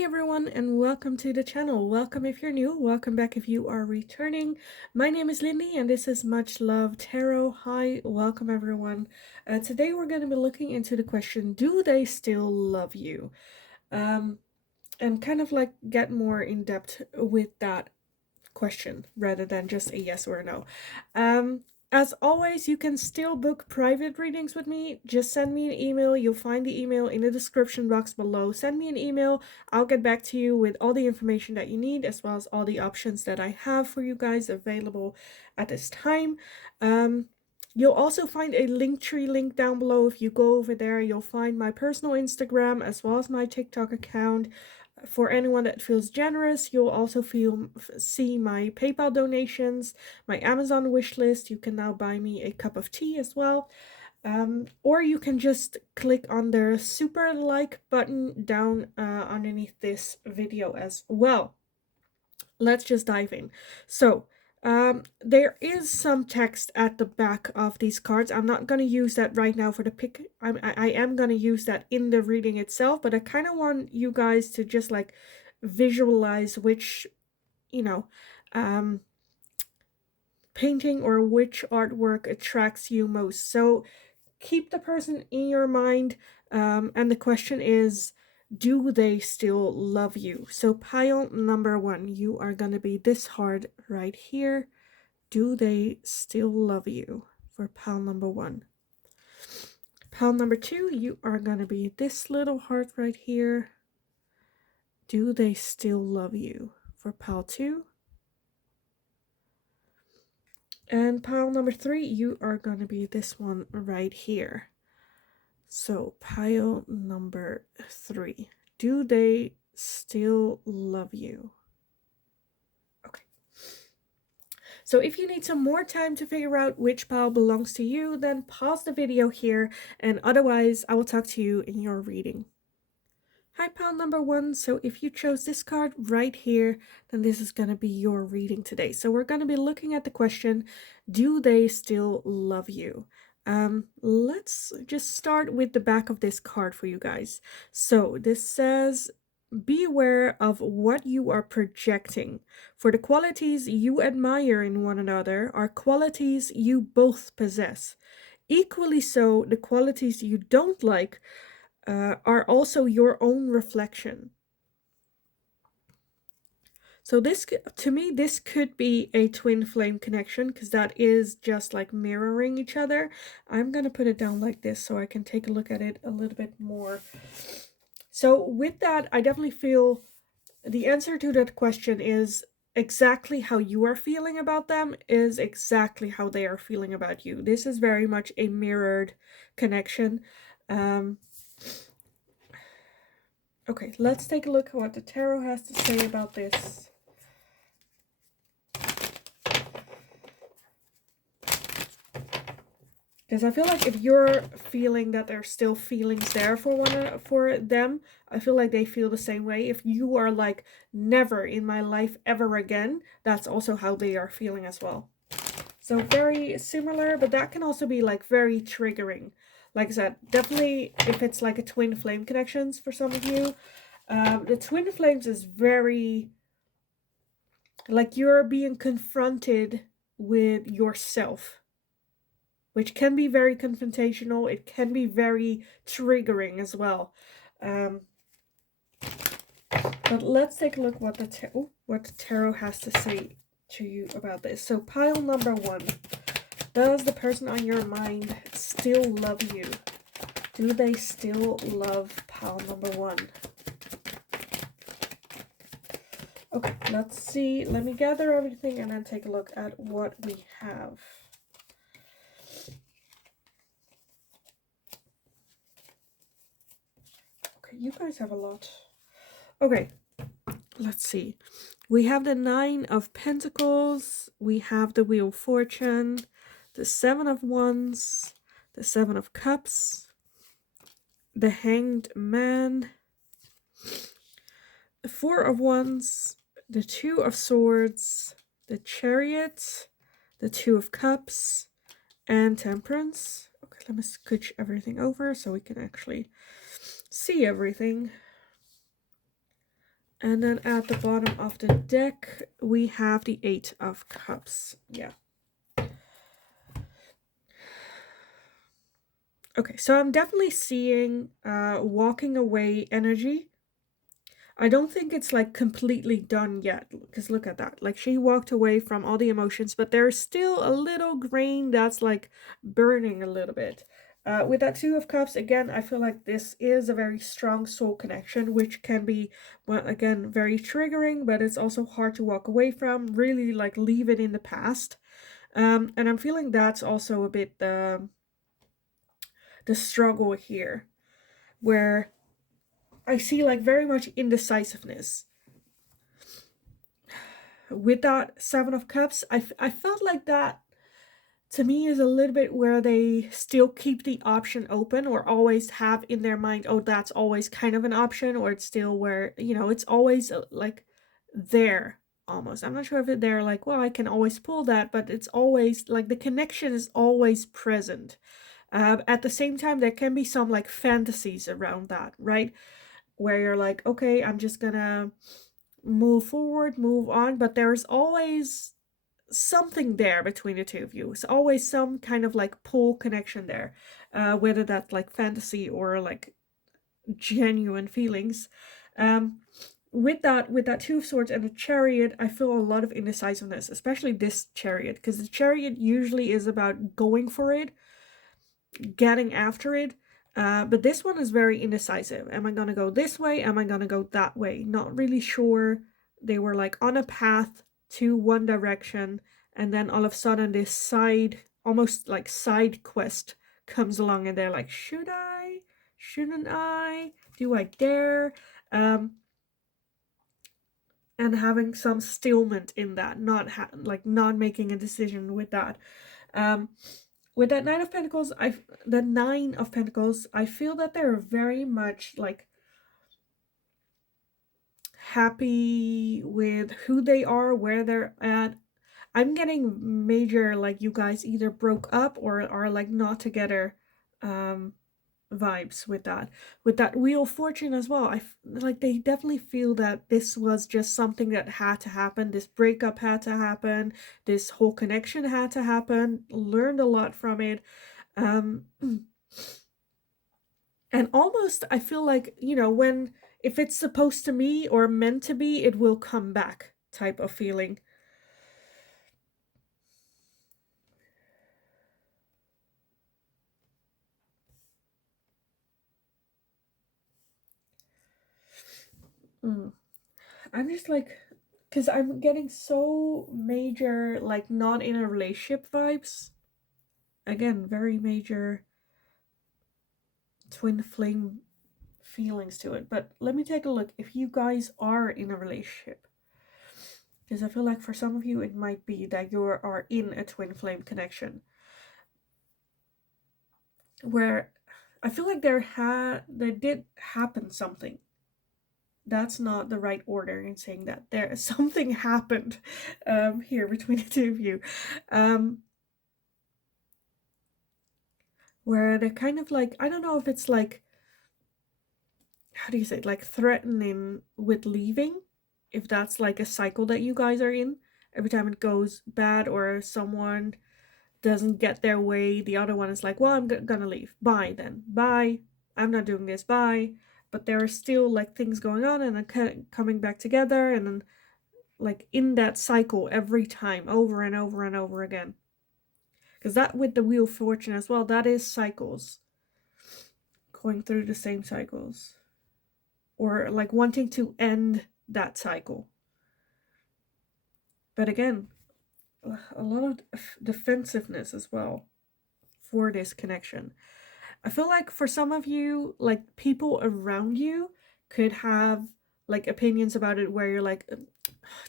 Hi everyone and welcome to the channel. Welcome if you're new, welcome back if you are returning. My name is Lindy and this is Much Love Tarot. Hi, welcome everyone. Today we're going to be looking into the question, do they still love you? And kind of like get more in depth with that question rather than just a yes or a no. As always, you can still book private readings with me. Just send me an email. You'll find the email in the description box below. Send me an email. I'll get back to you with all the information that you need, as well as all the options that I have for you guys available at this time. You'll also find a Linktree link down below. If you go over there, you'll find my personal Instagram as well as my TikTok account. For anyone that feels generous, you'll also see my PayPal donations, my Amazon wish list. You can now buy me a cup of tea as well. Or you can just click on the super like button down underneath this video as well. Let's just dive in. So, there is some text at the back of these cards. I'm not going to use that right now for the pick. I am going to use that in the reading itself, but I kind of want you guys to just like visualize which, painting or which artwork attracts you most. So keep the person in your mind, and the question is, do they still love you? So pile number one, you are going to be this hard right here. Do they still love you? For pile number one. Pile number two, you are going to be this little heart right here. Do they still love you? For pile two. And pile number three, you are going to be this one right here. So pile number three, do they still love you? Okay. So if you need some more time to figure out which pile belongs to you, then pause the video here, and otherwise I will talk to you in your reading. Hi, pile number one. So if you chose this card right here, then this is going to be your reading today. So we're going to be looking at the question, do they still love you? Let's just start with the back of this card for you guys. So this says, be aware of what you are projecting, for the qualities you admire in one another are qualities you both possess. Equally so, the qualities you don't like are also your own reflection. So this, to me, this could be a twin flame connection, because that is just like mirroring each other. I'm going to put it down like this so I can take a look at it a little bit more. So with that, I definitely feel the answer to that question is exactly how you are feeling about them is exactly how they are feeling about you. This is very much a mirrored connection. Okay, let's take a look at what the tarot has to say about this. Because I feel like if you're feeling that there's still feelings there for them, I feel like they feel the same way. If you are like, never in my life ever again, that's also how they are feeling as well. So very similar, but that can also be like very triggering. Like I said, definitely if it's like a twin flame connections for some of you, the twin flames is very like you're being confronted with yourself, which can be very confrontational. It can be very triggering as well. But let's take a look what the tarot has to say to you about this. So pile number one, does the person on your mind still love you? Do they still love pile number one? Okay, let's see. Let me gather everything and then take a look at what we have. Okay, you guys have a lot. Okay, let's see. We have the Nine of Pentacles. We have the Wheel of Fortune, the Seven of Wands, the Seven of Cups, the Hanged Man, the Four of Wands, the Two of Swords, the Chariot, the Two of Cups, and Temperance. Okay, let me scooch everything over so we can actually see everything. And then at the bottom of the deck, we have the Eight of Cups. Yeah. Okay, so I'm definitely seeing walking away energy. I don't think it's like completely done yet, because look at that. Like she walked away from all the emotions, but there's still a little grain that's like burning a little bit. With that Two of Cups, again, I feel like this is a very strong soul connection, which can be, well, again, very triggering, but it's also hard to walk away from, really like leave it in the past. And I'm feeling that's also a bit the struggle here, where I see like very much indecisiveness. With that Seven of Cups, I felt like that to me is a little bit where they still keep the option open, or always have in their mind, oh, that's always kind of an option, or it's still where, you know, it's always like there almost. I'm not sure if they're like, well, I can always pull that, but it's always like the connection is always present. At the same time, there can be some like fantasies around that, right? Where you're like, okay, I'm just gonna move forward, move on, but there's always something there between the two of you. It's always some kind of like pull connection there, whether that's like fantasy or like genuine feelings. Um, with that Two of Swords and the Chariot, I feel a lot of indecisiveness, especially this Chariot, because the Chariot usually is about going for it, getting after it. But this one is very indecisive. Am I gonna go this way? Am I gonna go that way? Not really sure. They were like on a path to one direction, and then all of a sudden this side, almost like side quest comes along, and they're like, should I? Shouldn't I? Do I dare? And having some stillment in that, not making a decision with that. Um, with that Nine of Pentacles, I feel that they're very much like happy with who they are, where they're at. I'm getting major like you guys either broke up or are like not together vibes with that. With that Wheel of Fortune as well, like they definitely feel that this was just something that had to happen. This breakup had to happen. This whole connection had to happen. Learned a lot from it. Um and almost I feel like, you know, when if it's supposed to be or meant to be, it will come back type of feeling. Mm. I'm just like, because I'm getting so major, like not in a relationship vibes. Again, very major twin flame feelings to it. But let me take a look if you guys are in a relationship. Because I feel like for some of you, it might be that you are in a twin flame connection. Where I feel like there did happen something. That's not the right order in saying that. There something happened here between the two of you. Where they're kind of like, I don't know if it's like, how do you say it, like threatening with leaving, if that's like a cycle that you guys are in. Every time it goes bad or someone doesn't get their way, the other one is like, well, I'm gonna leave, bye then, bye, I'm not doing this, bye. But there are still like things going on, and then coming back together, and then like in that cycle every time, over and over and over again. Because that with the Wheel of Fortune as well, that is cycles, going through the same cycles, or like wanting to end that cycle. But again, a lot of defensiveness as well for this connection. I feel like for some of you, like people around you could have like opinions about it where you're like,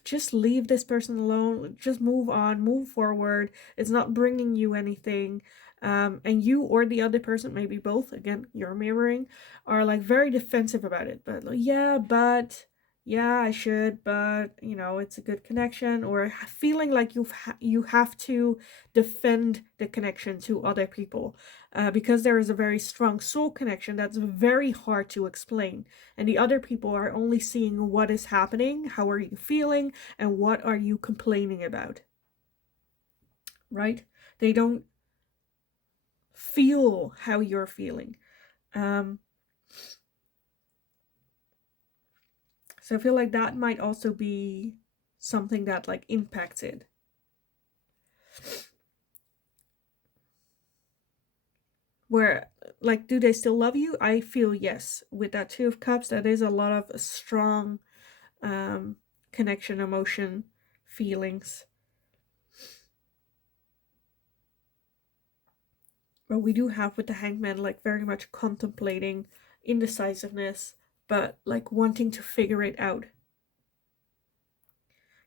just leave this person alone, just move on, move forward. It's not bringing you anything. And you or the other person, maybe both, again, you're mirroring, are like very defensive about it. But yeah, but yeah, I should, but you know, it's a good connection, or feeling like you have to defend the connection to other people, because there is a very strong soul connection that's very hard to explain, and the other people are only seeing what is happening, how are you feeling, and what are you complaining about, right? They don't feel how you're feeling. Um, so I feel like that might also be something that like impacts it. Where, like, do they still love you? I feel yes. With that Two of Cups, that is a lot of strong um, connection, emotion, feelings. But we do have with the Hangman, like, very much contemplating, indecisiveness, but like wanting to figure it out.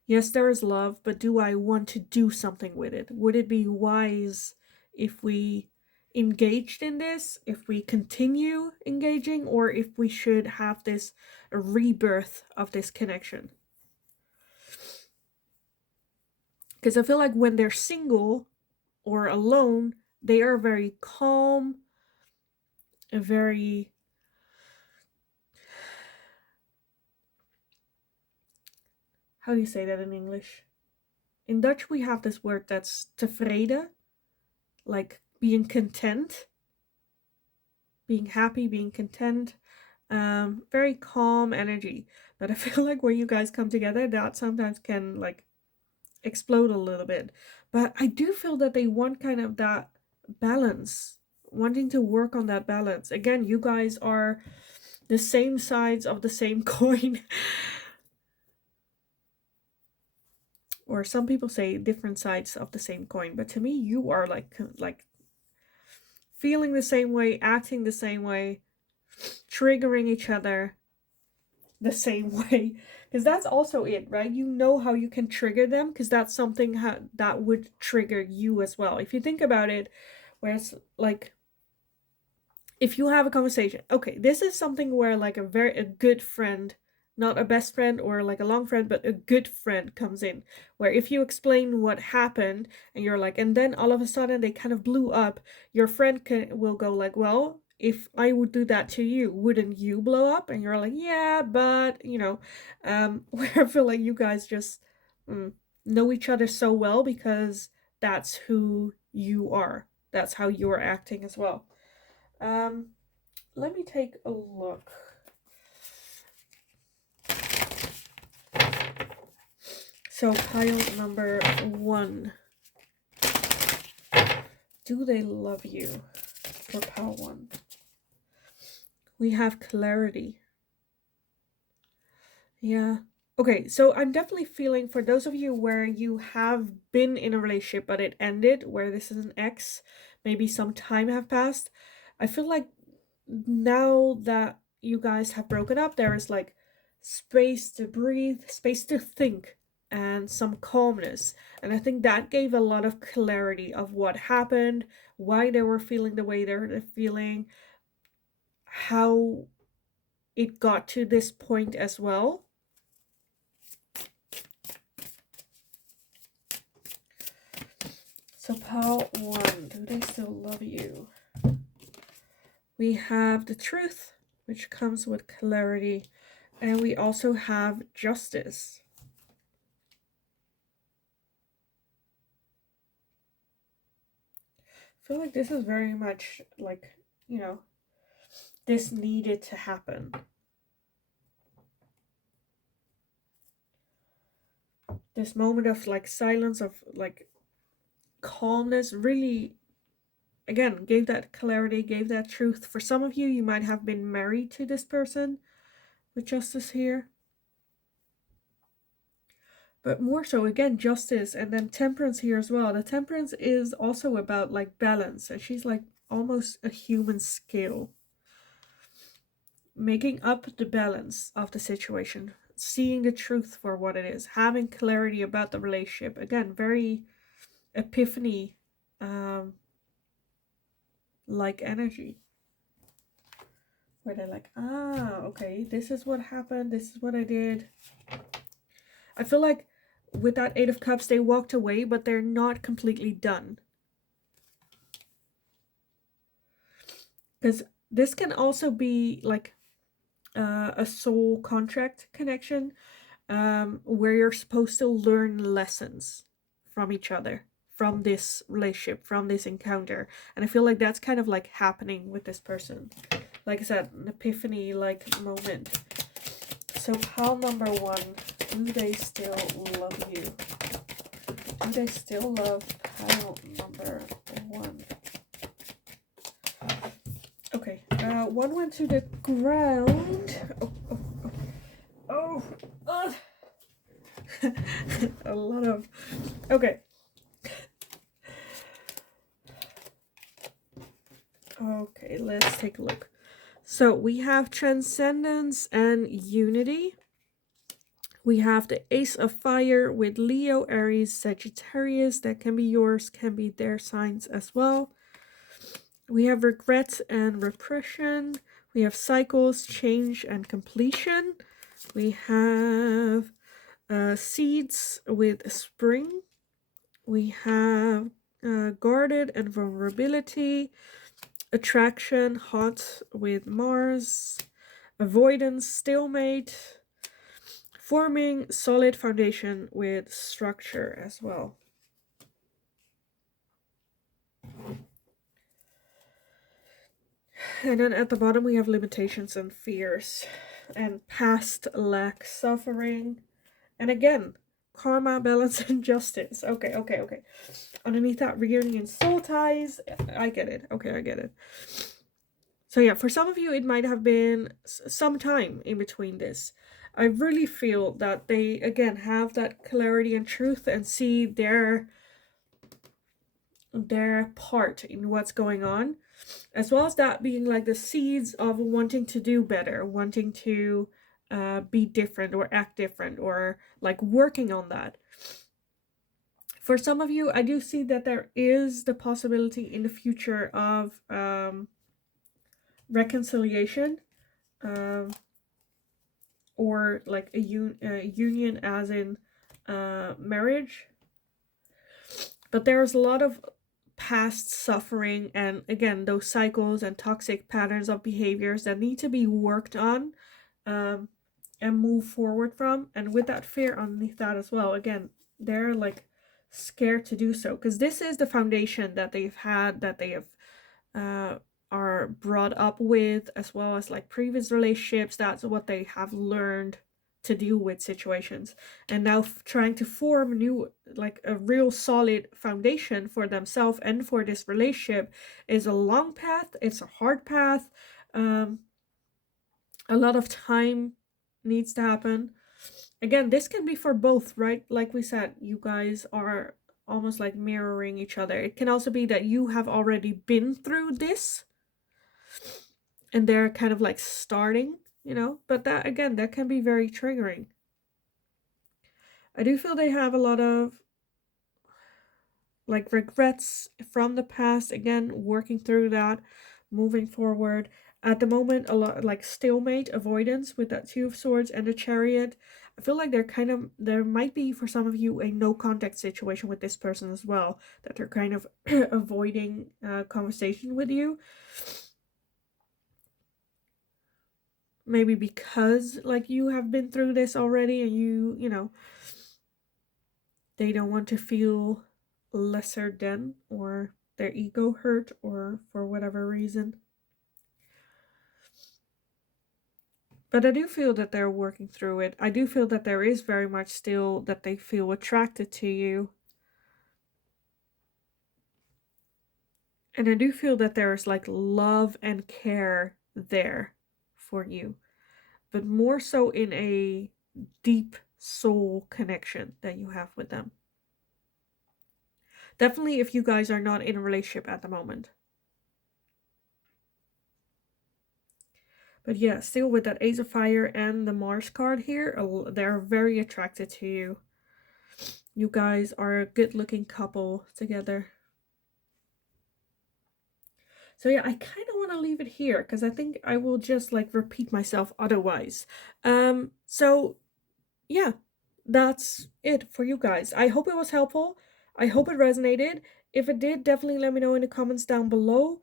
Yes, there is love, but do I want to do something with it? Would it be wise if we engaged in this, if we continue engaging, or if we should have this rebirth of this connection? Because I feel like when they're single or alone, they are very calm, and very, how do you say that in English? In Dutch, we have this word that's tevreden, like being content, being happy, being content. Very calm energy. But I feel like when you guys come together, that sometimes can like explode a little bit. But I do feel that they want kind of that balance, wanting to work on that balance. Again, you guys are the same sides of the same coin. Or some people say different sides of the same coin, but to me you are like feeling the same way, acting the same way, triggering each other the same way, because that's also it, right? You know how you can trigger them, because that's something that would trigger you as well, if you think about it. Whereas like if you have a conversation, okay, this is something where like a good friend, not a best friend or like a long friend, but a good friend comes in, where if you explain what happened and you're like, and then all of a sudden they kind of blew up, your friend will go like, well, if I would do that to you, wouldn't you blow up? And you're like, yeah, but you know, where I feel like you guys just mm, know each other so well, because that's who you are, that's how you're acting as well. um, Let me take a look. So pile number 1. Do they love you? For pile 1. We have clarity. Yeah. Okay, so I'm definitely feeling, for those of you where you have been in a relationship but it ended, where this is an ex, maybe some time have passed, I feel like now that you guys have broken up, there is like space to breathe, space to think, and some calmness. And I think that gave a lot of clarity of what happened, why they were feeling the way they're feeling, how it got to this point as well. So pile 1, do they still love you? We have the truth, which comes with clarity, and we also have justice. I feel like this is very much like, you know, this needed to happen. This moment of like silence, of like calmness, really, again, gave that clarity, gave that truth. For some of you, you might have been married to this person with justice here. But more so, again, justice, and then temperance here as well. The temperance is also about like balance, and she's like almost a human scale, making up the balance of the situation, seeing the truth for what it is, having clarity about the relationship. Again, very epiphany like energy. where they're like, ah, okay, this is what happened, this is what I did. I feel like with that Eight of Cups, they walked away, but they're not completely done. Because this can also be like a soul contract connection, where you're supposed to learn lessons from each other, from this relationship, from this encounter. And I feel like that's kind of like happening with this person. Like I said, an epiphany like moment. So pile number one, do they still love you? Do they still love pile number one? Okay, one went to the ground. Oh. A lot of... Okay. Okay, let's take a look. So we have transcendence and unity. We have the Ace of Fire with Leo, Aries, Sagittarius. That can be yours, can be their signs as well. We have regret and repression. We have cycles, change, and completion. We have seeds with spring. We have guarded and vulnerability. Attraction, hot with Mars. Avoidance, stalemate. Forming solid foundation with structure as well. And then at the bottom we have limitations and fears. And past lack, suffering. And again, karma, balance, and justice. Okay. Underneath that, reunion, soul ties. I get it. Okay, I get it. So yeah, for some of you, it might have been some time in between this. I really feel that they, again, have that clarity and truth and see their part in what's going on, as well as that being like the seeds of wanting to do better, wanting to be different or act different, or like working on that. For some of you, I do see that there is the possibility in the future of reconciliation, or like a union as in marriage. But there's a lot of past suffering and, again, those cycles and toxic patterns of behaviors that need to be worked on and move forward from. And with that fear underneath that as well, again, they're like scared to do so, because this is the foundation that they've had, that they have are brought up with, as well as like previous relationships. That's what they have learned to deal with situations, and now trying to form new, like a real solid foundation for themselves and for this relationship is a long path. It's a hard path. A lot of time needs to happen. Again, this can be for both, right? Like we said, you guys are almost like mirroring each other. It can also be that you have already been through this and they're kind of like starting, but that, again, that can be very triggering. I do feel they have a lot of like regrets from the past, again, working through that, moving forward. At the moment, a lot like stalemate, avoidance with that Two of Swords and the Chariot. I feel like there might be for some of you a no contact situation with this person as well, that they're kind of avoiding conversation with you. Maybe because like you have been through this already, and you know, they don't want to feel lesser than, or their ego hurt, or for whatever reason. But I do feel that they're working through it. I do feel that there is very much still that they feel attracted to you. And I do feel that there's like love and care there for you, but more so in a deep soul connection that you have with them. Definitely if you guys are not in a relationship at the moment. But yeah, still with that Ace of Fire and the Mars card here, they're very attracted to you. You guys are a good looking couple together. So yeah, I kind of want to leave it here because I think I will just like repeat myself otherwise. So yeah, that's it for you guys. I hope it was helpful. I hope it resonated. If it did, definitely let me know in the comments down below.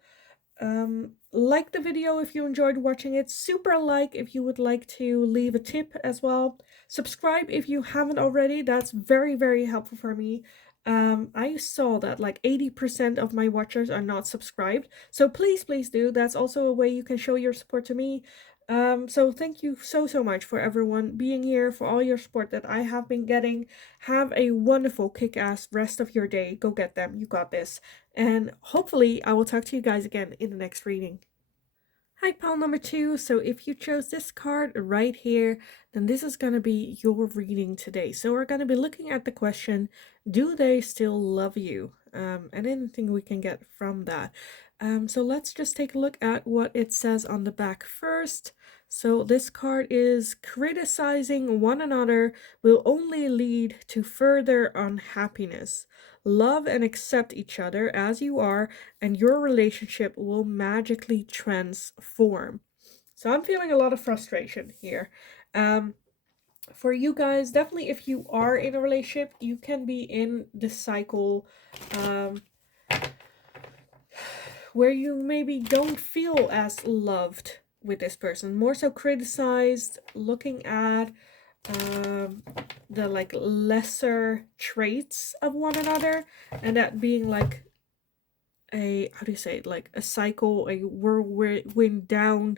Like the video if you enjoyed watching it. Super like if you would like to leave a tip as well. Subscribe if you haven't already. That's very, very helpful for me. I saw that like 80% of my watchers are not subscribed. So please, please do. That's also a way you can show your support to me. So thank you so, so much for everyone being here, for all your support that I have been getting. Have a wonderful kick-ass rest of your day. Go get them. You got this. And hopefully I will talk to you guys again in the next reading. Hi, pile number 2. So if you chose this card right here, then this is going to be your reading today. So we're going to be looking at the question, do they still love you? And anything we can get from that. So let's just take a look at what it says on the back first. So this card is criticizing one another will only lead to further unhappiness. Love and accept each other as you are, and your relationship will magically transform. So I'm feeling a lot of frustration here. For you guys, definitely if you are in a relationship, you can be in this cycle where you maybe don't feel as loved with this person, more so criticized, looking at the like lesser traits of one another, and that being like a, how do you say it, like a cycle, a whirlwind down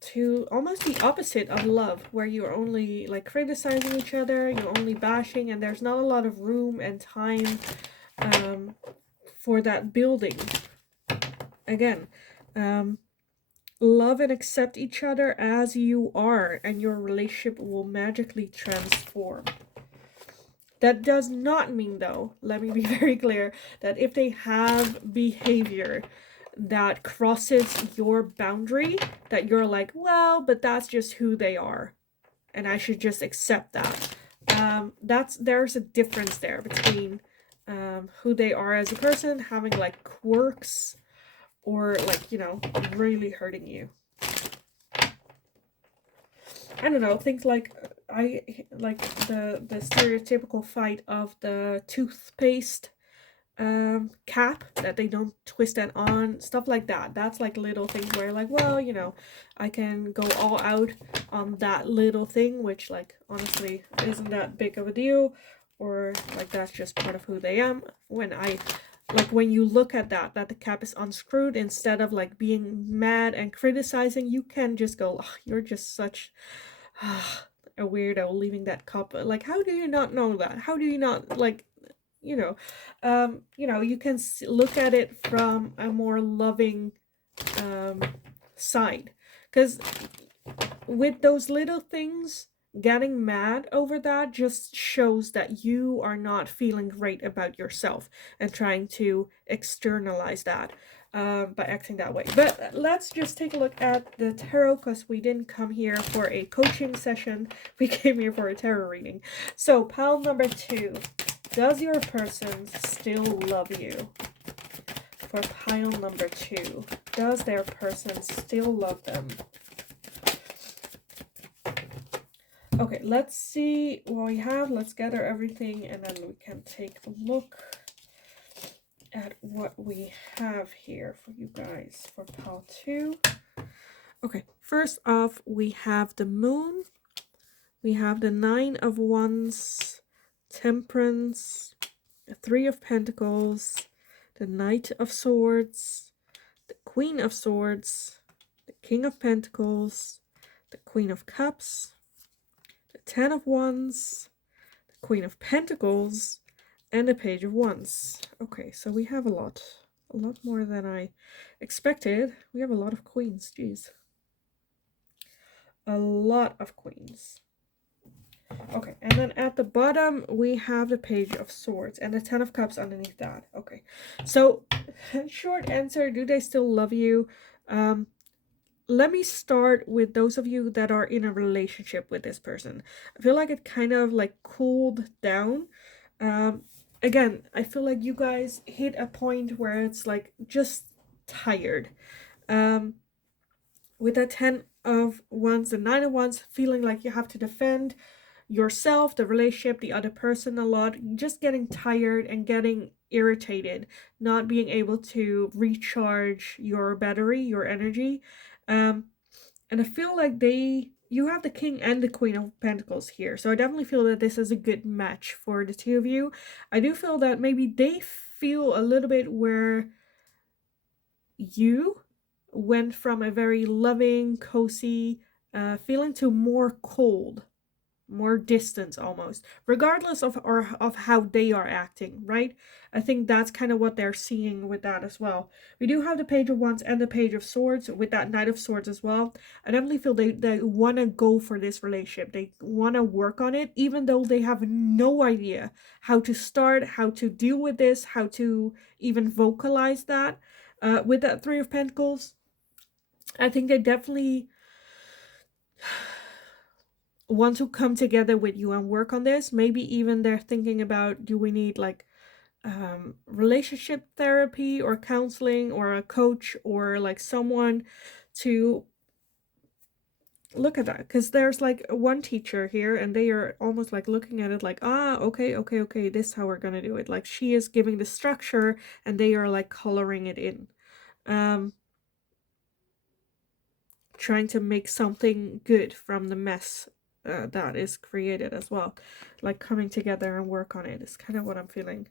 to almost the opposite of love, where you're only like criticizing each other, you're only bashing, and there's not a lot of room and time for that building. Again, love and accept each other as you are, and your relationship will magically transform. That does not mean, though, let me be very clear, that if they have behavior that crosses your boundary, that you're like, well, but that's just who they are, and I should just accept that. There's a difference there between who they are as a person, having like quirks, or like, you know, really hurting you. I don't know, things like I like the stereotypical fight of the toothpaste cap that they don't twist it on, stuff like that. That's like little things where like, well, you know, I can go all out on that little thing, which like honestly isn't that big of a deal, or like that's just part of who they am. When you look at that the cap is unscrewed, instead of like being mad and criticizing, you can just go, oh, you're just such a weirdo leaving that cup. Like, how do you not know that? How do you not, like, you know, you can look at it from a more loving side, because with those little things, getting mad over that just shows that you are not feeling great about yourself and trying to externalize that by acting that way. But let's just take a look at the tarot, because we didn't come here for a coaching session. We came here for a tarot reading. So pile number 2, does your person still love you? For pile number 2, does their person still love them? Okay, let's see what we have. Let's gather everything, and then we can take a look at what we have here for you guys for pile 2. Okay, first off, we have the moon. We have the 9 of Wands, Temperance, the 3 of Pentacles, the Knight of Swords, the Queen of Swords, the King of Pentacles, the Queen of Cups, the 10 of Wands, the Queen of Pentacles, and the Page of Wands. Okay, so we have a lot more than I expected. We have a lot of queens, jeez. A lot of queens. Okay, and then at the bottom we have the Page of Swords and the 10 of Cups underneath that. Okay, so short answer, do they still love you? Let me start with those of you that are in a relationship with this person. I feel like it kind of like cooled down. Again, I feel like you guys hit a point where it's like, just tired. With that 10 of Wands and 9 of Wands, feeling like you have to defend yourself, the relationship, the other person a lot, just getting tired and getting irritated, not being able to recharge your battery, your energy. And I feel like you have the King and the Queen of Pentacles here. So I definitely feel that this is a good match for the two of you. I do feel that maybe they feel a little bit where you went from a very loving, cozy feeling to more cold, more distance almost, regardless of how they are acting, right? I think that's kind of what they're seeing with that as well. We do have the Page of Wands and the Page of Swords with that Knight of Swords as well. I definitely feel they want to go for this relationship. They want to work on it, even though they have no idea how to start, how to deal with this, how to even vocalize that. With that Three of Pentacles, I think they definitely want to come together with you and work on this. Maybe even they're thinking about, do we need like relationship therapy or counseling or a coach or like someone to look at that, because there's like one teacher here and they are almost like looking at it like, okay, this is how we're gonna do it. Like she is giving the structure and they are like coloring it in, trying to make something good from the mess that is created as well. Like coming together and work on it is kind of what I'm feeling.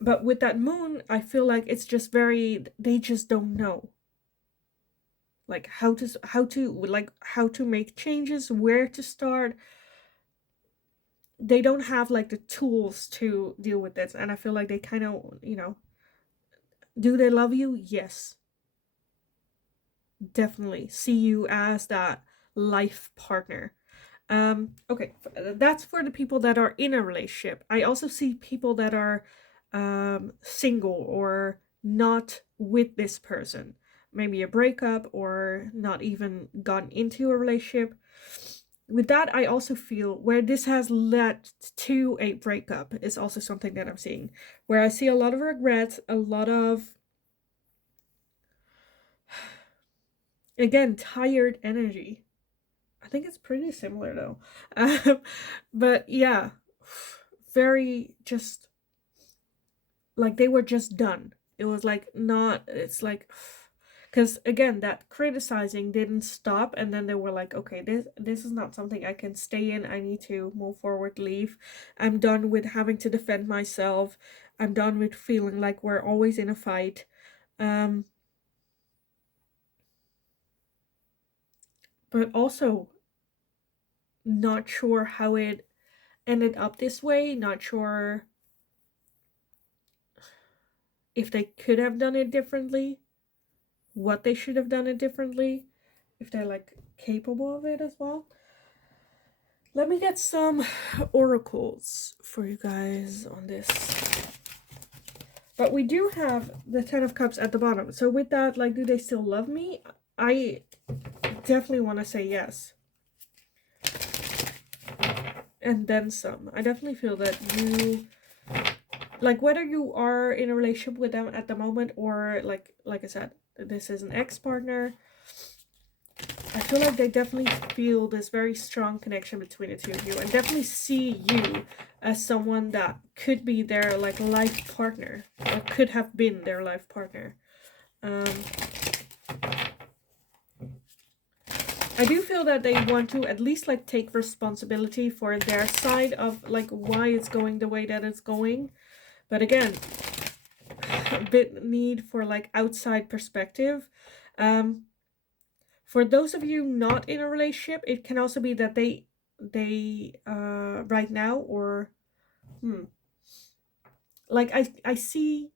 But with that moon, I feel like it's just very, they just don't know like how to make changes, where to start. They don't have like the tools to deal with this, and I feel like they kind of, do they love you? Yes, definitely see you as that life partner. Okay, that's for the people that are in a relationship. I also see people that are single or not with this person, maybe a breakup or not even gotten into a relationship. With that, I also feel where this has led to a breakup is also something that I'm seeing, where I see a lot of regrets, a lot of, again, tired energy. I think it's pretty similar though. But yeah, very just like they were just done. It was like not, it's like, because again, that criticizing didn't stop, and then they were like, okay, this is not something I can stay in. I need to move forward, leave. I'm done with having to defend myself. I'm done with feeling like we're always in a fight. But also not sure how it ended up this way, not sure if they could have done it differently, what they should have done it differently, if they're like capable of it as well. Let me get some oracles for you guys on this. But we do have the Ten of Cups at the bottom. So with that, like, do they still love me? I definitely want to say yes. And then some. I definitely feel that you, like, whether you are in a relationship with them at the moment or like I said, this is an ex-partner, I feel like they definitely feel this very strong connection between the two of you and definitely see you as someone that could be their like life partner or could have been their life partner. I do feel that they want to at least like take responsibility for their side of like why it's going the way that it's going. But again, a bit need for like outside perspective. For those of you not in a relationship, it can also be that they right now, or like I see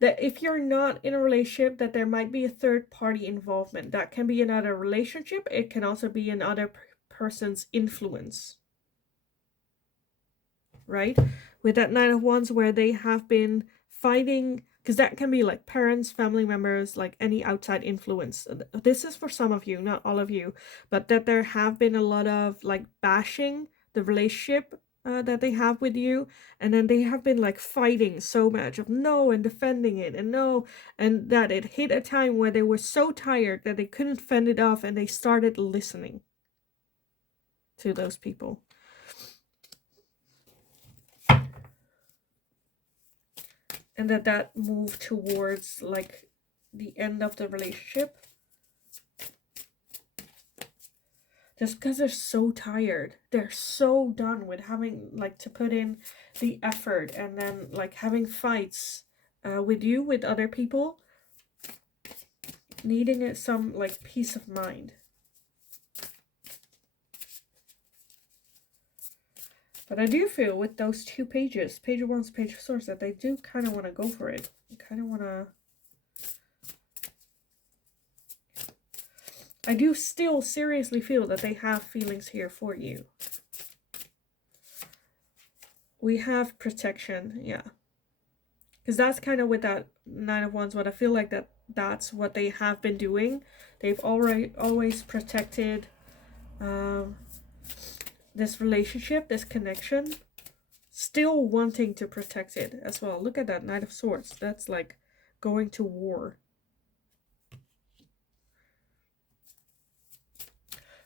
that if you're not in a relationship, that there might be a third party involvement. That can be another relationship. It can also be another person's influence, right? With that Nine of Wands, where they have been fighting, because that can be like parents, family members, like any outside influence. This is for some of you, not all of you, but that there have been a lot of like bashing the relationship that they have with you, and then they have been like fighting so much of no and defending it and no, and that it hit a time where they were so tired that they couldn't fend it off and they started listening to those people. And that moved towards like the end of the relationship. Just because they're so tired. They're so done with having like to put in the effort and then like having fights with you, with other people. Needing some like peace of mind. But I do feel with those two pages, page of wands, page of swords, that they do kind of want to go for it. Kind of want to... I do still seriously feel that they have feelings here for you. We have protection, yeah. Because that's kind of with that Nine of Wands, what I feel like that's what they have been doing. They've always protected this relationship, this connection. Still wanting to protect it as well. Look at that Knight of Swords. That's like going to war.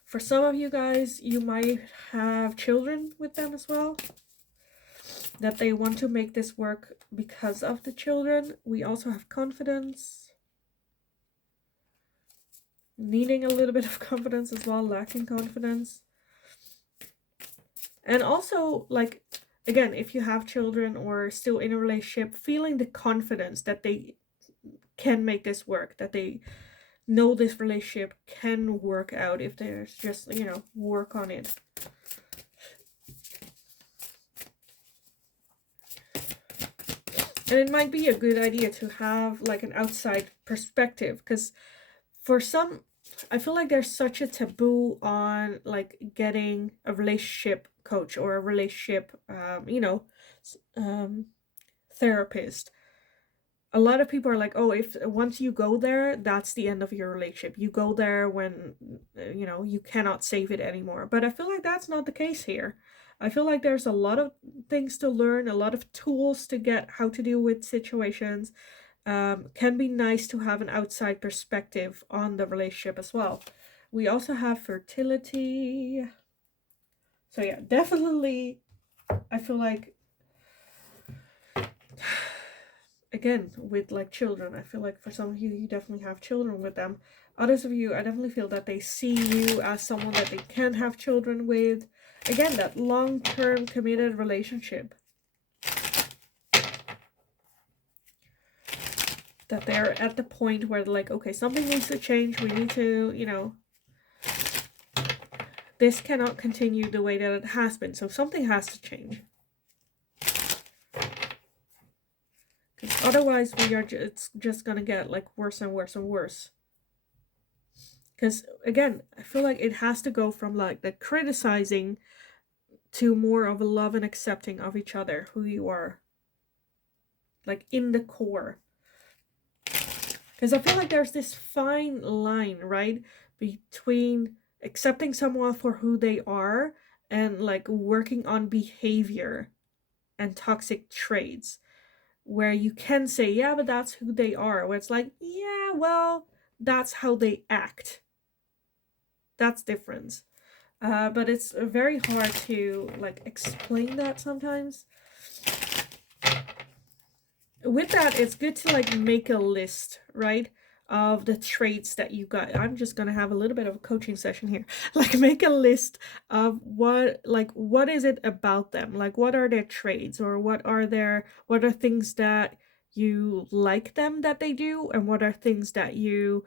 For some of you guys, you might have children with them as well. That they want to make this work because of the children. We also have confidence. Needing a little bit of confidence as well. Lacking confidence. And also, like, again, if you have children or still in a relationship, feeling the confidence that they can make this work. That they know this relationship can work out if there's just, you know, work on it. And it might be a good idea to have like an outside perspective, because for some, I feel like there's such a taboo on like getting a relationship coach or a relationship, therapist. A lot of people are like, oh, if once you go there, that's the end of your relationship. You go there when, you know, you cannot save it anymore. But I feel like that's not the case here. I feel like there's a lot of things to learn, a lot of tools to get how to deal with situations. Can be nice to have an outside perspective on the relationship as well. We also have fertility. So yeah, definitely, I feel like, again, with like children, I feel like for some of you, you definitely have children with them. Others of you, I definitely feel that they see you as someone that they can have children with. Again, that long-term committed relationship. That they're at the point where they're like, okay, something needs to change. We need to, you know, this cannot continue the way that it has been. So something has to change. Because otherwise it's just going to get like worse and worse and worse. Because again, I feel like it has to go from like the criticizing to more of a love and accepting of each other, who you are. Like in the core. Because I feel like there's this fine line, right? Between accepting someone for who they are and like working on behavior and toxic traits. Where you can say, yeah, but that's who they are. Where it's like, yeah, well, that's how they act. That's different. But it's very hard to like explain that sometimes. With that, it's good to like make a list, right, of the traits that you got. I'm just gonna have a little bit of a coaching session here. Like, make a list of what is it about them? Like, what are their traits, or what are things that you like them that they do, and what are things that you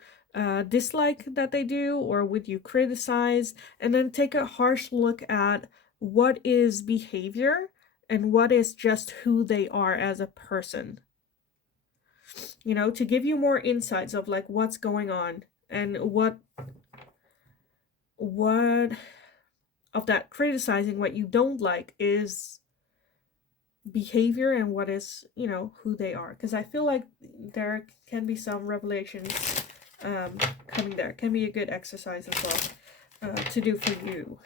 dislike that they do, or would you criticize? And then take a harsh look at what is behavior and what is just who they are as a person. You know, to give you more insights of like what's going on and what of that criticizing, what you don't like is behavior and what is, you know, who they are. Because I feel like there can be some revelations coming there. Can be a good exercise as well to do for you.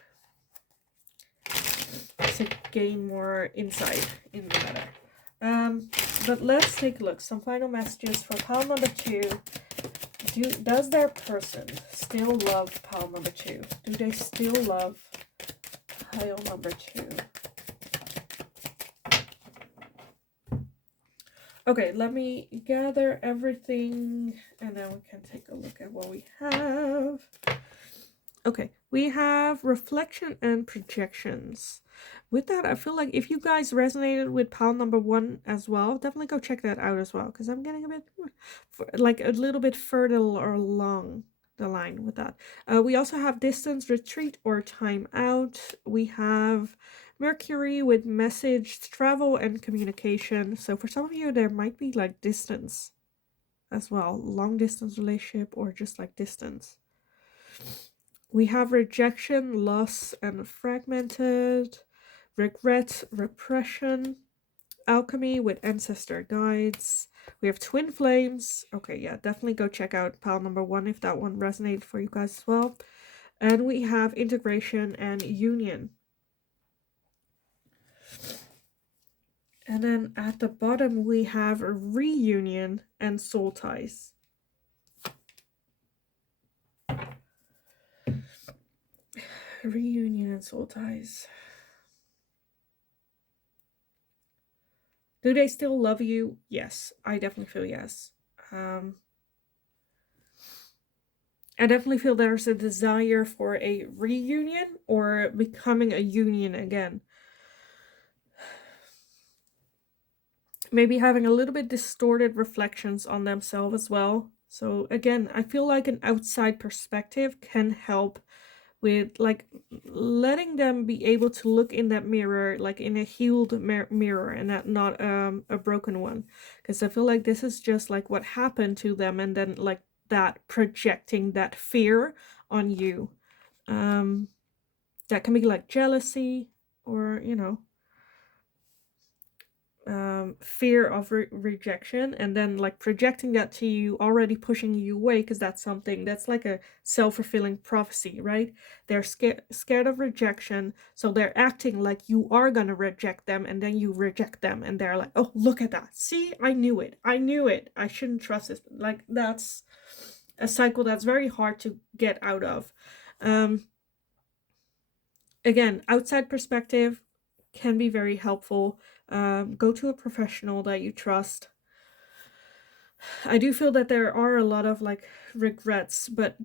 to gain more insight in the matter. But let's take a look. Some final messages for pile number 2. Does their person still love pile number 2? Do they still love pile number 2? Okay, let me gather everything and then we can take a look at what we have. Okay, we have reflection and projections. With that, I feel like if you guys resonated with pile number 1 as well, definitely go check that out as well, because I'm getting a bit, like a little bit further along the line with that. We also have distance, retreat, or time out. We have Mercury with message, travel, and communication. So for some of you, there might be like distance as well, long distance relationship, or just like distance. We have rejection, loss, and fragmented, regret, repression, alchemy with ancestor guides. We have twin flames. Okay, yeah, definitely go check out pile number 1 if that one resonated for you guys as well. And we have integration and union. And then at the bottom, we have a reunion and soul ties. Reunion and soul ties. Do they still love you? Yes, I definitely feel yes. I definitely feel there's a desire for a reunion or becoming a union again. Maybe having a little bit distorted reflections on themselves as well. So again, I feel like an outside perspective can help with like letting them be able to look in that mirror, like in a healed mirror and not a broken one, because I feel like this is just like what happened to them, and then like that projecting that fear on you. That can be like jealousy, or fear of rejection, and then like projecting that to you, already pushing you away, because that's something that's like a self-fulfilling prophecy, right? They're scared of rejection, so they're acting like you are gonna reject them, and then you reject them, and they're like, oh, look at that, see, I knew it, I shouldn't trust this. Like, that's a cycle that's very hard to get out of. Again, outside perspective can be very helpful. Go to a professional that you trust. I do feel that there are a lot of like regrets, but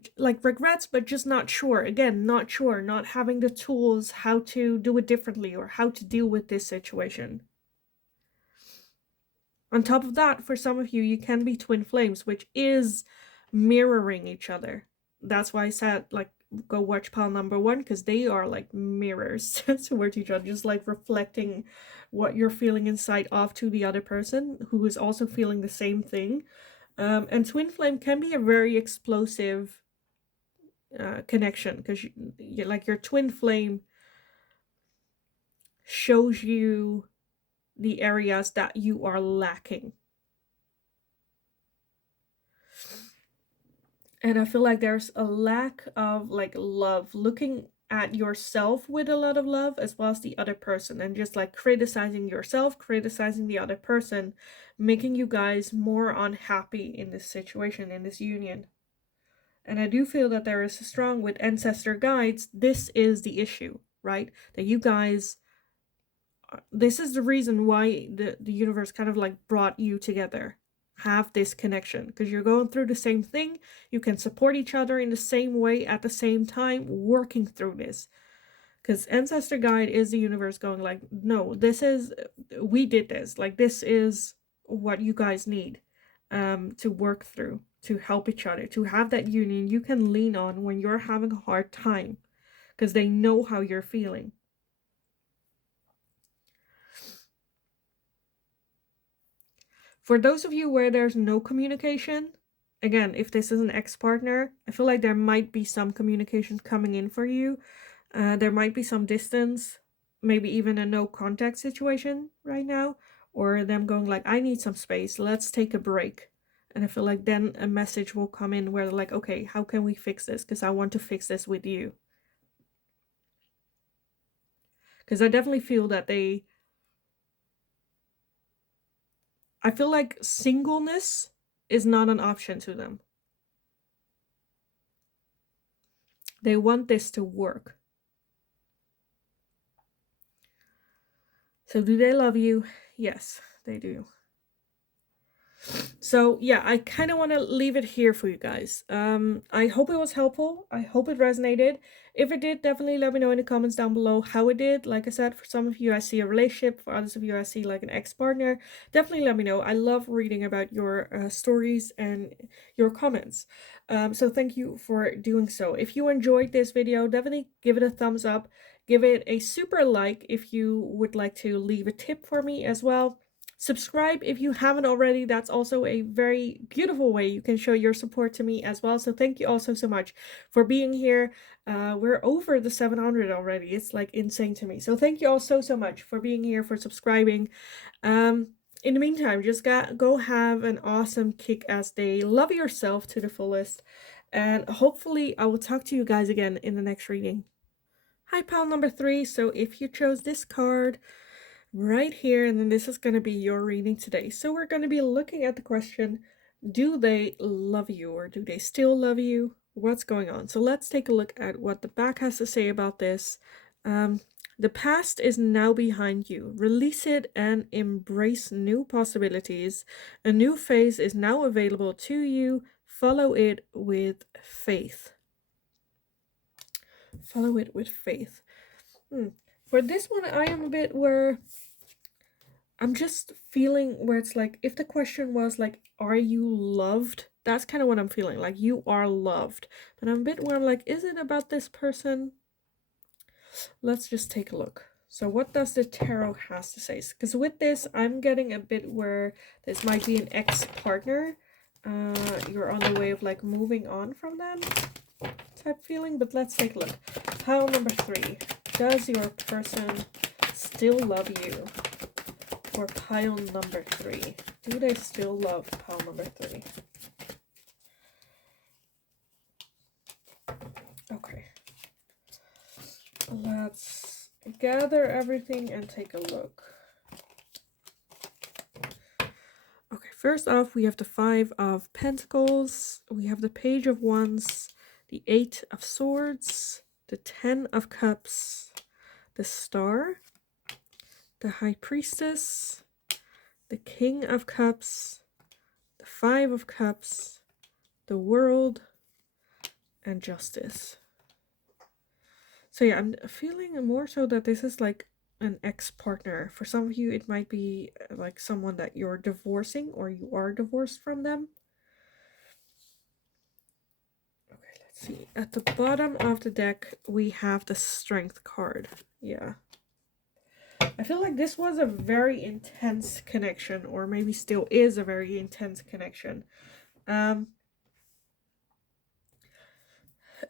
just not sure. Again, not sure, not having the tools how to do it differently or how to deal with this situation. On top of that, for some of you, you can be twin flames, which is mirroring each other. That's why I said, like, go watch pile number 1, because they are like mirrors towards each other, just like reflecting what you're feeling inside off to the other person who is also feeling the same thing. And twin flame can be a very explosive connection, because like your twin flame shows you the areas that you are lacking. And I feel like there's a lack of like love, looking at yourself with a lot of love, as well as the other person, and just like criticizing yourself, criticizing the other person, making you guys more unhappy in this situation, in this union. And I do feel that there is a strong with ancestor guides. This is the issue, right? That you guys, this is the reason why the universe kind of like brought you together. Have this connection, because you're going through the same thing. You can support each other in the same way at the same time, working through this. Because ancestor guide is the universe going like, no, we did this, like this is what you guys need to work through, to help each other, to have that union you can lean on when you're having a hard time, because they know how you're feeling. For those of you where there's no communication, again, if this is an ex-partner, I feel like there might be some communication coming in for you. There might be some distance, maybe even a no contact situation right now, or them going like, I need some space, let's take a break. And I feel like then a message will come in where they're like, okay, how can we fix this? Because I want to fix this with you. Because I definitely feel that I feel like singleness is not an option to them. They want this to work. So do they love you? Yes, they do. So yeah, I kind of want to leave it here for you guys. I hope it was helpful. I hope it resonated. If it did, definitely let me know in the comments down below how it did. Like I said, for some of you I see a relationship, for others of you I see like an ex-partner. Definitely let me know. I love reading about your stories and your comments. So thank you for doing so. If you enjoyed this video, definitely give it a thumbs up. Give it a super like if you would like to leave a tip for me as well. Subscribe if you haven't already. That's also a very beautiful way you can show your support to me as well. So thank you also so much for being here. We're over the 700 already. It's like insane to me. So thank you all so much for being here, for subscribing. In the meantime, just go have an awesome kick-ass day. Love yourself to the fullest. And hopefully I will talk to you guys again in the next reading. Hi, pile number 3. So if you chose this card right here, and then this is going to be your reading today. So we're going to be looking at the question, do they love you, or do they still love you? What's going on? So let's take a look at what the back has to say about this. The past is now behind you. Release it and embrace new possibilities. A new phase is now available to you. Follow it with faith. Follow it with faith. For this one, I am a bit where I'm just feeling where it's like, if the question was like, are you loved? That's kind of what I'm feeling, like you are loved. But I'm a bit where I'm like, is it about this person? Let's just take a look. So what does the tarot has to say? Because with this, I'm getting a bit where this might be an ex-partner. You're on the way of like moving on from them type feeling. But let's take a look. Pile number 3. Does your person still love you? For pile number 3. Do they still love pile number 3? Okay. Let's gather everything and take a look. Okay, first off, we have the 5 of Pentacles. We have the Page of Wands, the 8 of Swords, the 10 of Cups, the Star, the High Priestess, the King of Cups, the 5 of Cups, the World, and Justice. So yeah, I'm feeling more so that this is like an ex-partner. For some of you, it might be like someone that you're divorcing or you are divorced from them. Okay, let's see. At the bottom of the deck, we have the Strength card. Yeah. I feel like this was a very intense connection, or maybe still is a very intense connection.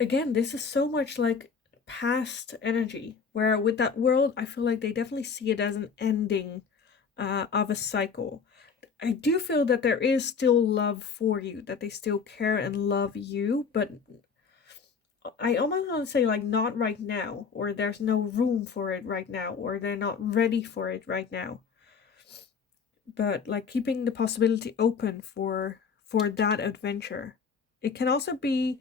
Again, this is so much like past energy, where with that World, I feel like they definitely see it as an ending of a cycle. I do feel that there is still love for you, that they still care and love you, but I almost want to say like not right now, or there's no room for it right now, or they're not ready for it right now. But like keeping the possibility open for that adventure. It can also be,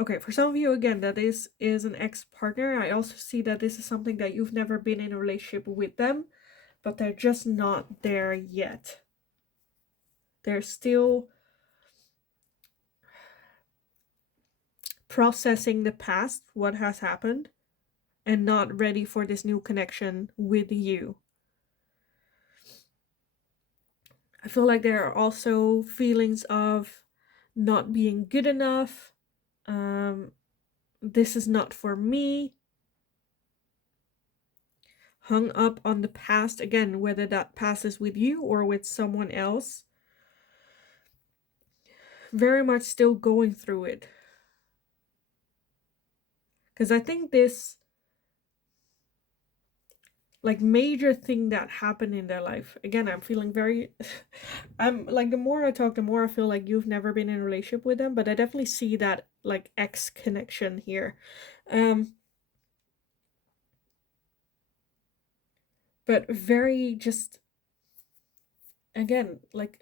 okay, for some of you, again, that this is an ex-partner. I also see that this is something that you've never been in a relationship with them, but they're just not there yet. They're still processing the past, what has happened, and not ready for this new connection with you. I feel like there are also feelings of not being good enough. This is not for me. Hung up on the past, again, whether that past is with you or with someone else. Very much still going through it. Because I think this like major thing that happened in their life, again, I'm feeling very I'm like, the more I talk, the more I feel like you've never been in a relationship with them, but I definitely see that like ex connection here. but very just, again, like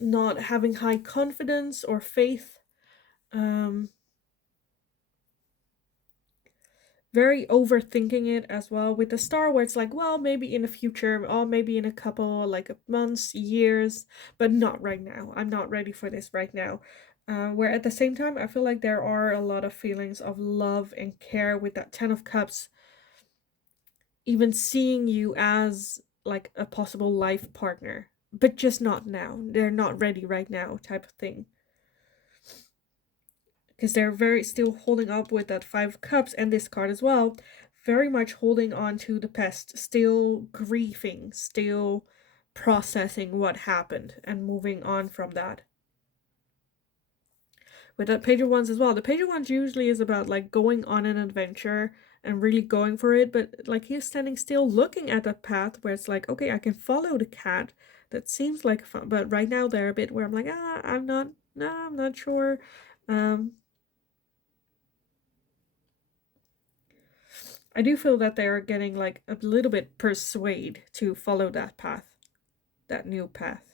not having high confidence or faith. Um, very overthinking it as well with the star, where it's like, well, maybe in the future, or maybe in a couple like months, years, but not right now. I'm not ready for this right now. Where at the same time, I feel like there are a lot of feelings of love and care with that 10 of Cups, even seeing you as like a possible life partner, but just not now. They're not ready right now, type of thing. Because they're very still holding up with that 5 of Cups and this card as well, very much holding on to the past, still grieving, still processing what happened and moving on from that. With that Page of Wands as well, the Page of Wands usually is about like going on an adventure and really going for it, but like he's standing still looking at that path where it's like, okay, I can follow the cat. That seems like fun, but right now they're a bit where I'm like, I'm not sure. um I do feel that they're getting like a little bit persuaded to follow that path, that new path.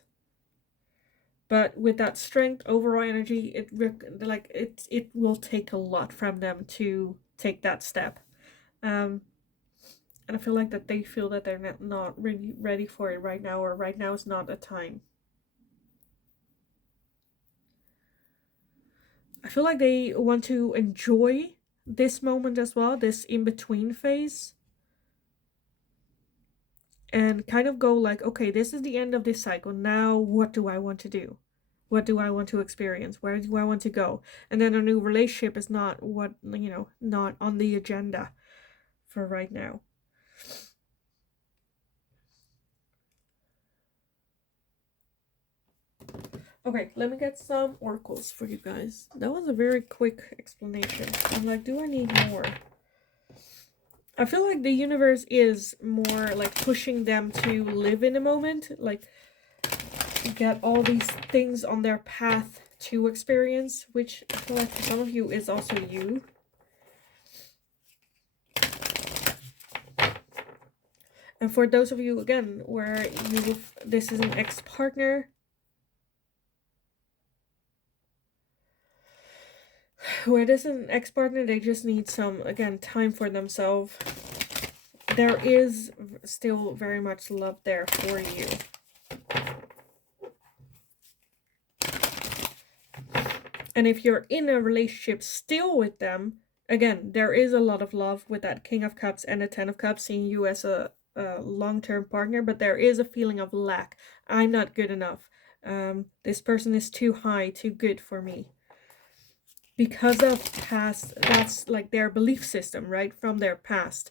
But with that strength, overall energy, it will take a lot from them to take that step. Um, and I feel like that they feel that they're not really ready for it right now, or right now is not a time. I feel like they want to enjoy this moment as well, this in between phase, and kind of go like, okay, this is the end of this cycle. Now, what do I want to do? What do I want to experience? Where do I want to go? And then a new relationship is not what, not on the agenda for right now. Okay, let me get some oracles for you guys. That was a very quick explanation. I'm like, do I need more? I feel like the universe is more like pushing them to live in a moment, like get all these things on their path to experience, which I feel like for some of you is also you. And for those of you, again, where this is an ex-partner, where this is an ex-partner, they just need some, again, time for themselves. There is still very much love there for you. And if you're in a relationship still with them, again, there is a lot of love with that King of Cups and the 10 of Cups, seeing you as a long-term partner, but there is a feeling of lack. I'm not good enough. This person is too high, too good for me. Because of past, that's like their belief system, right? From their past,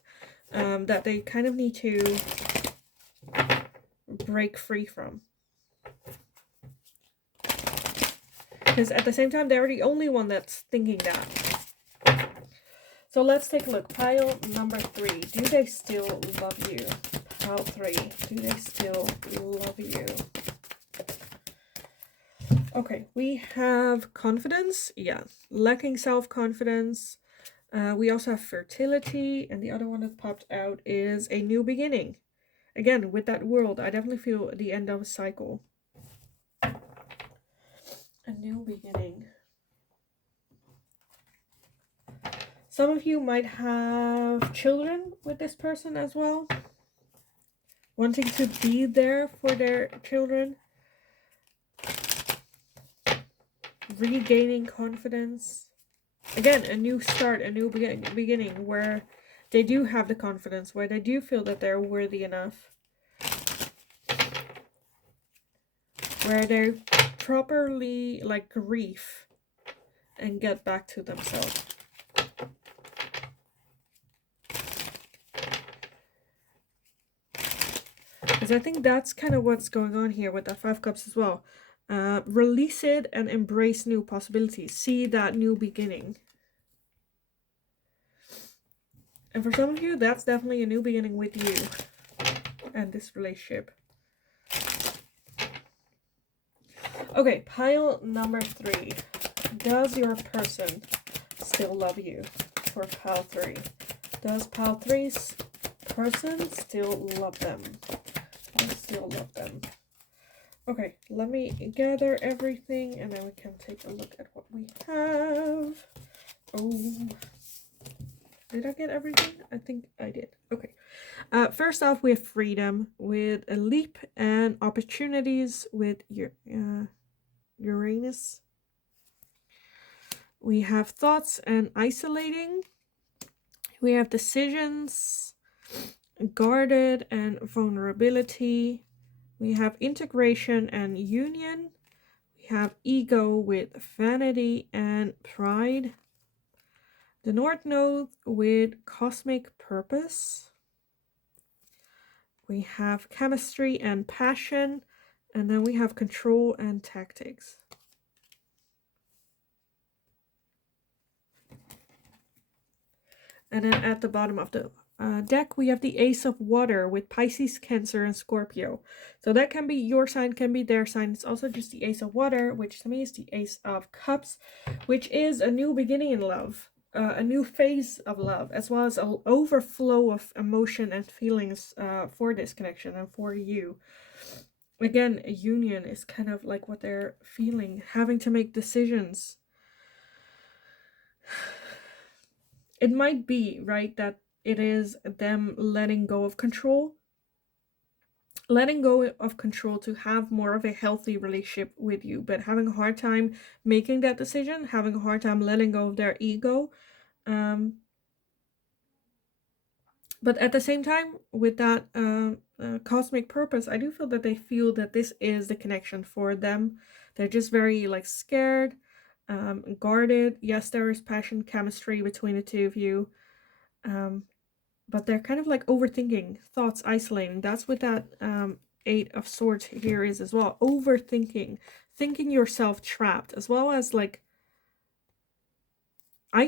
that they kind of need to break free from. Because at the same time, they're the only one that's thinking that. So let's take a look. Pile number 3. Do they still love you? Pile 3. Do they still love you? Okay, we have confidence. Yeah, lacking self-confidence. We also have fertility. And the other one that popped out is a new beginning. Again, with that world, I definitely feel the end of a cycle. A new beginning. Some of you might have children with this person as well. Wanting to be there for their children. Regaining confidence. Again, a new start, a new beginning where they do have the confidence, where they do feel that they're worthy enough. Where they properly like grieve and get back to themselves. Because I think that's kind of what's going on here with that 5 Cups as well. Release it and embrace new possibilities. See that new beginning. And for some of you, that's definitely a new beginning with you and this relationship. Okay, pile number 3. Does your person still love you? For pile 3. Does pile 3 person still love them. I still love them. Okay, let me gather everything and then we can take a look at what we have. Oh, did I get everything? I think I did. Okay. First off, we have freedom with a leap and opportunities with your Uranus. We have thoughts and isolating. We have decisions, guarded and vulnerability. We have integration and union. We have ego with vanity and pride. The North Node with cosmic purpose. We have chemistry and passion. And then we have control and tactics. And then at the bottom of the deck, we have the Ace of Water with Pisces, Cancer, and Scorpio. So that can be your sign, can be their sign. It's also just the Ace of Water, which to me is the Ace of Cups, which is a new beginning in love, a new phase of love, as well as an overflow of emotion and feelings for this connection and for you. Again, a union is kind of like what they're feeling, having to make decisions. It might be, right, that it is them letting go of control. Letting go of control to have more of a healthy relationship with you, but having a hard time making that decision, having a hard time letting go of their ego. But at the same time, with that cosmic purpose, I do feel that they feel that this is the connection for them. They're just very like scared, guarded. Yes, there is passion, chemistry between the two of you. But they're kind of like overthinking, thoughts isolating. That's what that Eight of Swords here is as well. Overthinking, thinking yourself trapped, as well as like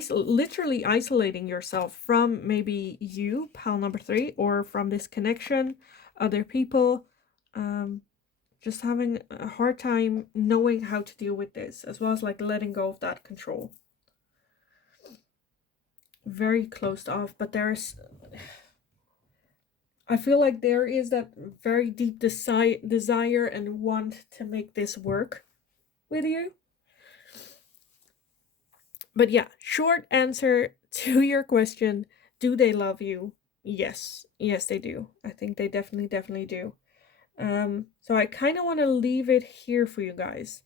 literally isolating yourself from maybe you, pile number 3, or from this connection, other people. Just having a hard time knowing how to deal with this, as well as like letting go of that control. Very closed off, but there's, I feel like there is that very deep desire and want to make this work with you. But yeah, short answer to your question, do they love you? Yes. Yes, they do. I think they definitely do. So I kind of want to leave it here for you guys.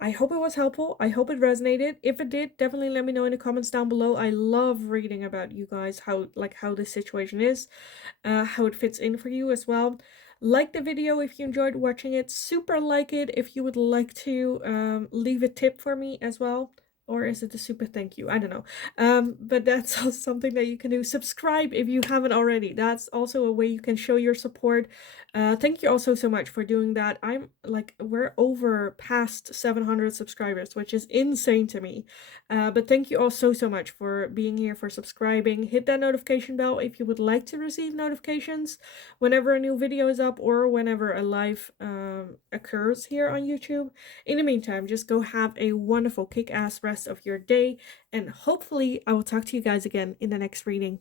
I hope it was helpful. I hope it resonated. If it did, definitely let me know in the comments down below. I love reading about you guys, how this situation is, how it fits in for you as well. Like the video if you enjoyed watching it. Super like it if you would like to leave a tip for me as well. Or is it a super thank you? I don't know. But that's also something that you can do. Subscribe if you haven't already. That's also a way you can show your support. Thank you also so much for doing that. I'm like, we're over past 700 subscribers, which is insane to me. But thank you all so much for being here, for subscribing. Hit that notification bell if you would like to receive notifications whenever a new video is up or whenever a live occurs here on YouTube. In the meantime, just go have a wonderful kick-ass rest of your day, and hopefully I will talk to you guys again in the next reading.